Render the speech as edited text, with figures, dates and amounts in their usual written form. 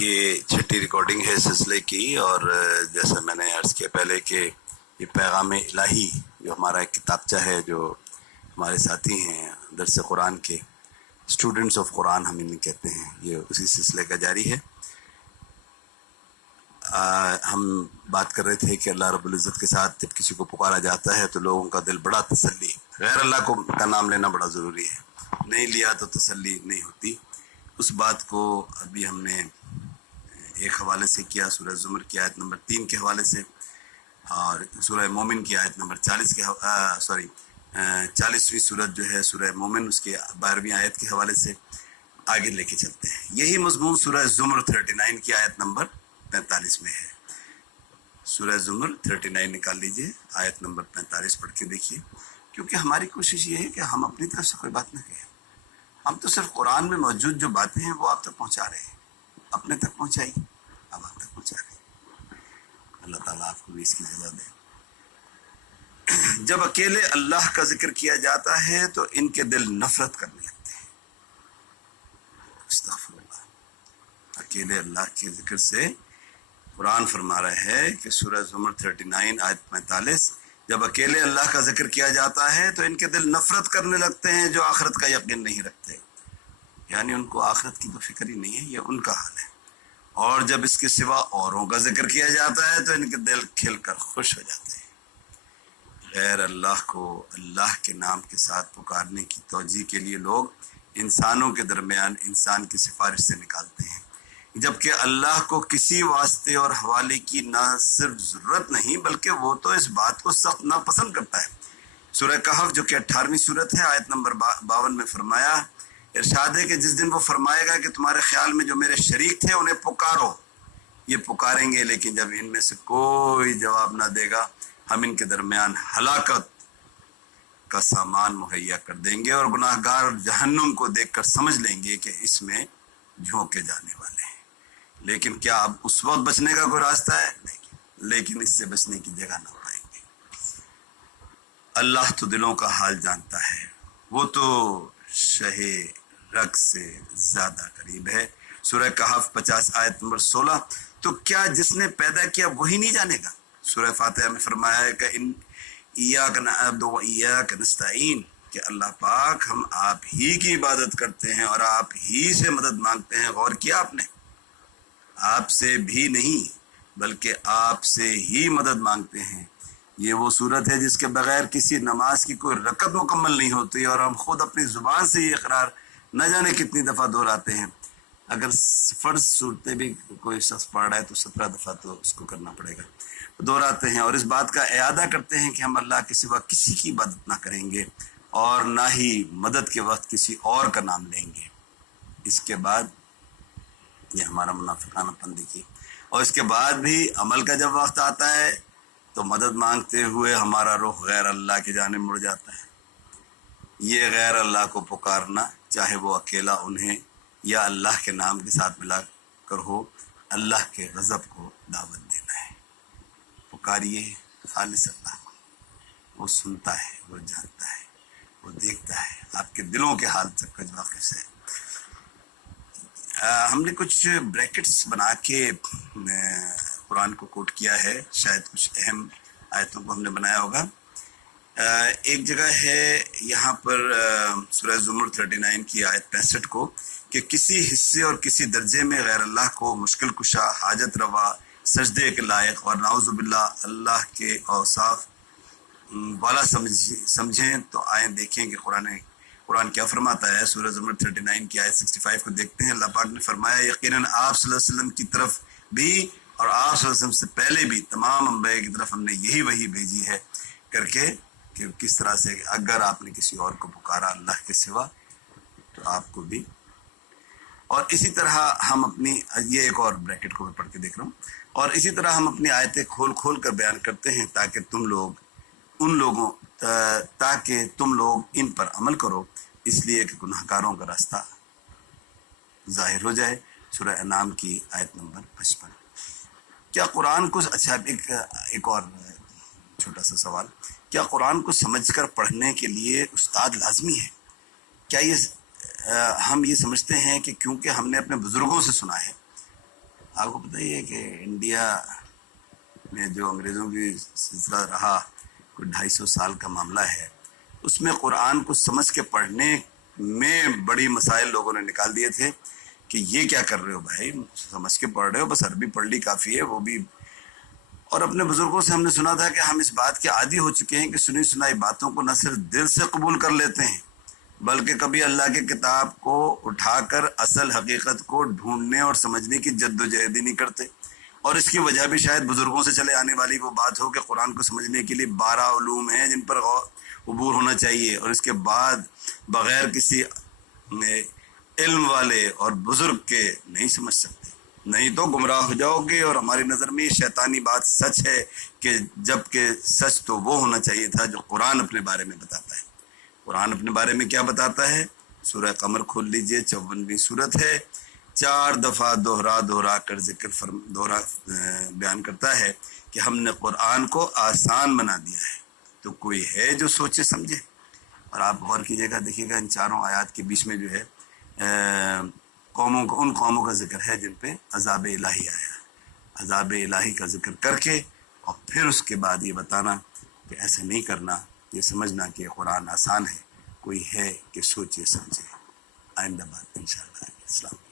یہ چھٹی ریکارڈنگ ہے سلسلے کی، اور جیسا میں نے عرض کیا پہلے کہ یہ پیغام الہی جو ہمارا ایک کتابچہ ہے، جو ہمارے ساتھی ہیں درس قرآن کے اسٹوڈنٹس آف قرآن ہم انہیں کہتے ہیں، یہ اسی سلسلے کا جاری ہے۔ ہم بات کر رہے تھے کہ اللہ رب العزت کے ساتھ جب کسی کو پکارا جاتا ہے تو لوگوں کا دل بڑا تسلی، غیر اللہ کا نام لینا بڑا ضروری ہے، نہیں لیا تو تسلی نہیں ہوتی۔ اس بات کو ابھی ہم نے ایک حوالے سے کیا، سورہ زمر کی آیت نمبر 3 کے حوالے سے، اور سورہ مومن کی آیت نمبر 40 کے 40ویں سورت جو ہے سورہ مومن، اس کے 12ویں آیت کے حوالے سے آگے لے کے چلتے ہیں۔ یہی مضمون سورہ زمر 39 کی آیت نمبر 45 میں ہے۔ سورہ زمر 39 نکال لیجئے، آیت نمبر 45 پڑھ کے دیکھیے، کیونکہ ہماری کوشش یہ ہے کہ ہم اپنی طرف سے کوئی بات نہ کہیں، ہم تو صرف قرآن میں موجود جو باتیں ہیں وہ آپ تک پہنچا رہے ہیں، اپنے تک پہنچائی، اب آپ تک پہنچا رہے ہیں۔ اللہ تعالیٰ آپ کو بھی اس کی جزا دے۔ جب اکیلے اللہ کا ذکر کیا جاتا ہے تو ان کے دل نفرت کرنے لگتے ہیں۔ استغفر اللہ۔ اکیلے اللہ کے ذکر سے قرآن فرما رہا ہے کہ سورہ زمر 39 آیت 45، جب اکیلے اللہ کا ذکر کیا جاتا ہے تو ان کے دل نفرت کرنے لگتے ہیں جو آخرت کا یقین نہیں رکھتے، یعنی ان کو آخرت کی تو فکر ہی نہیں ہے، یہ ان کا حال ہے۔ اور جب اس کے سوا اوروں کا ذکر کیا جاتا ہے تو ان کے دل کھل کر خوش ہو جاتے ہیں۔ غیر اللہ کو اللہ کے نام کے ساتھ پکارنے کی توجیہ کے لیے لوگ انسانوں کے درمیان انسان کی سفارش سے نکالتے ہیں، جبکہ اللہ کو کسی واسطے اور حوالے کی نہ صرف ضرورت نہیں بلکہ وہ تو اس بات کو سخت ناپسند کرتا ہے۔ سورہ کہف جو کہ 18ویں سورت ہے، آیت نمبر 52 میں فرمایا، ارشاد ہے کہ جس دن وہ فرمائے گا کہ تمہارے خیال میں جو میرے شریک تھے انہیں پکارو، یہ پکاریں گے لیکن جب ان میں سے کوئی جواب نہ دے گا ہم ان کے درمیان ہلاکت کا سامان مہیا کر دیں گے، اور گناہ گار جہنم کو دیکھ کر سمجھ لیں گے کہ اس میں جھونکے جانے والے ہیں۔ لیکن کیا اب اس وقت بچنے کا کوئی راستہ ہے؟ نہیں، لیکن اس سے بچنے کی جگہ نہ پائیں گے۔ اللہ تو دلوں کا حال جانتا ہے، وہ تو شہ رگ سے زیادہ قریب ہے۔ سورہ کہف 50 آیت نمبر 16، تو کیا جس نے پیدا کیا وہی نہیں جانے گا؟ سورہ فاتحہ میں فرمایا ہے کہ ایاک نعبد و ایاک نستعین، کہ اللہ پاک ہم آپ ہی کی عبادت کرتے ہیں اور آپ ہی سے مدد مانگتے ہیں۔ غور کیا آپ نے؟ آپ سے بھی نہیں بلکہ آپ سے ہی مدد مانگتے ہیں۔ یہ وہ صورت ہے جس کے بغیر کسی نماز کی کوئی رکعت مکمل نہیں ہوتی، اور ہم خود اپنی زبان سے یہ اقرار نہ جانے کتنی دفعہ دہراتے ہیں۔ اگر فرض صورتیں بھی کوئی شخص پڑھ رہا ہے تو 17 دفعہ تو اس کو کرنا پڑے گا، دہراتے ہیں، اور اس بات کا اعادہ کرتے ہیں کہ ہم اللہ کے سوا کسی کی عبادت نہ کریں گے اور نہ ہی مدد کے وقت کسی اور کا نام لیں گے۔ اس کے بعد یہ ہمارا منافقانہ پن دیکھیے، اور اس کے بعد بھی عمل کا جب وقت آتا ہے تو مدد مانگتے ہوئے ہمارا رخ غیر اللہ کی جانب مڑ جاتا ہے۔ یہ غیر اللہ کو پکارنا، چاہے وہ اکیلا انہیں یا اللہ کے نام کے ساتھ ملا کر ہو، اللہ کے غضب کو دعوت دینا ہے۔ پکاریے خالص اللہ کو، وہ سنتا ہے، وہ جانتا ہے، وہ دیکھتا ہے، آپ کے دلوں کے حال تک کچھ واقف ہے۔ ہم نے کچھ بریکٹس بنا کے قرآن کو کوٹ کیا ہے، شاید کچھ اہم آیتوں کو ہم نے بنایا ہوگا۔ ایک جگہ ہے یہاں پر سورہ زمر 39 کی آیت 65 کو، کہ کسی حصے اور کسی درجے میں غیر اللہ کو مشکل کشا، حاجت روا، سجدے کے لائق اور نعوذ باللہ اللہ کے اوصاف والا سمجھیں تو آئیں دیکھیں کہ قرآن کیا فرماتا ہے۔ سورہ زمر 39 کی آیت 65 کو دیکھتے ہیں۔ اللہ پاک نے فرمایا، یقیناً آپ صلی اللہ علیہ وسلم کی طرف بھی اور آپ صلی اللہ علیہ وسلم سے پہلے بھی تمام انبیاء کی طرف ہم نے یہی وحی بھیجی ہے کر کے، کہ کس طرح سے اگر آپ نے کسی اور کو پکارا اللہ کے سوا تو آپ کو بھی۔ اور اسی طرح ہم اپنی، یہ ایک اور بریکٹ کو میں پڑھ کے دیکھ رہا ہوں، اور اسی طرح ہم اپنی آیتیں کھول کھول کر بیان کرتے ہیں تاکہ تم لوگ ان پر عمل کرو، اس لیے کہ گناہ گاروں کا راستہ ظاہر ہو جائے۔ سورہ انعام کی آیت نمبر 55۔ کیا قرآن کو، اچھا ایک اور چھوٹا سا سوال، کیا قرآن کو سمجھ کر پڑھنے کے لیے استاد لازمی ہے؟ کیا ہم یہ سمجھتے ہیں کہ کیونکہ ہم نے اپنے بزرگوں سے سنا ہے آپ کو پتہ ہی ہے کہ انڈیا میں جو انگریزوں کی سلسلہ رہا کوئی 250 سال کا معاملہ ہے، اس میں قرآن کو سمجھ کے پڑھنے میں بڑی مسائل لوگوں نے نکال دیے تھے کہ یہ کیا کر رہے ہو بھائی، سمجھ کے پڑھ رہے ہو، بس عربی پڑھ لی کافی ہے، وہ بھی۔ اور اپنے بزرگوں سے ہم نے سنا تھا کہ ہم اس بات کے عادی ہو چکے ہیں کہ سنی سنائی باتوں کو نہ صرف دل سے قبول کر لیتے ہیں بلکہ کبھی اللہ کے کتاب کو اٹھا کر اصل حقیقت کو ڈھونڈنے اور سمجھنے کی جد و جہد ہی نہیں کرتے۔ اور اس کی وجہ بھی شاید بزرگوں سے چلے آنے والی وہ بات ہو کہ قرآن کو سمجھنے کے لیے 12 علوم ہیں جن پر عبور ہونا چاہیے، اور اس کے بعد بغیر کسی علم والے اور بزرگ کے نہیں سمجھ سکتے، نہیں تو گمراہ ہو جاؤ گے۔ اور ہماری نظر میں یہ شیطانی بات سچ ہے کہ جب کہ سچ تو وہ ہونا چاہیے تھا جو قرآن اپنے بارے میں بتاتا ہے۔ قرآن اپنے بارے میں کیا بتاتا ہے؟ سورہ قمر کھول لیجئے، 54ویں سورت ہے، 4 دفعہ دوہرا کر بیان کرتا ہے کہ ہم نے قرآن کو آسان بنا دیا ہے، تو کوئی ہے جو سوچے سمجھے۔ اور آپ غور کیجئے گا، دیکھیے گا ان چاروں آیات کے بیچ میں جو ہے ان قوموں کا ذکر ہے جن پہ عذاب الہی آیا، عذاب الہی کا ذکر کر کے اور پھر اس کے بعد یہ بتانا کہ ایسا نہیں کرنا، یہ سمجھنا کہ قرآن آسان ہے، کوئی ہے کہ سوچے سمجھے۔ آئندہ بات انشاءاللہ۔ السلام۔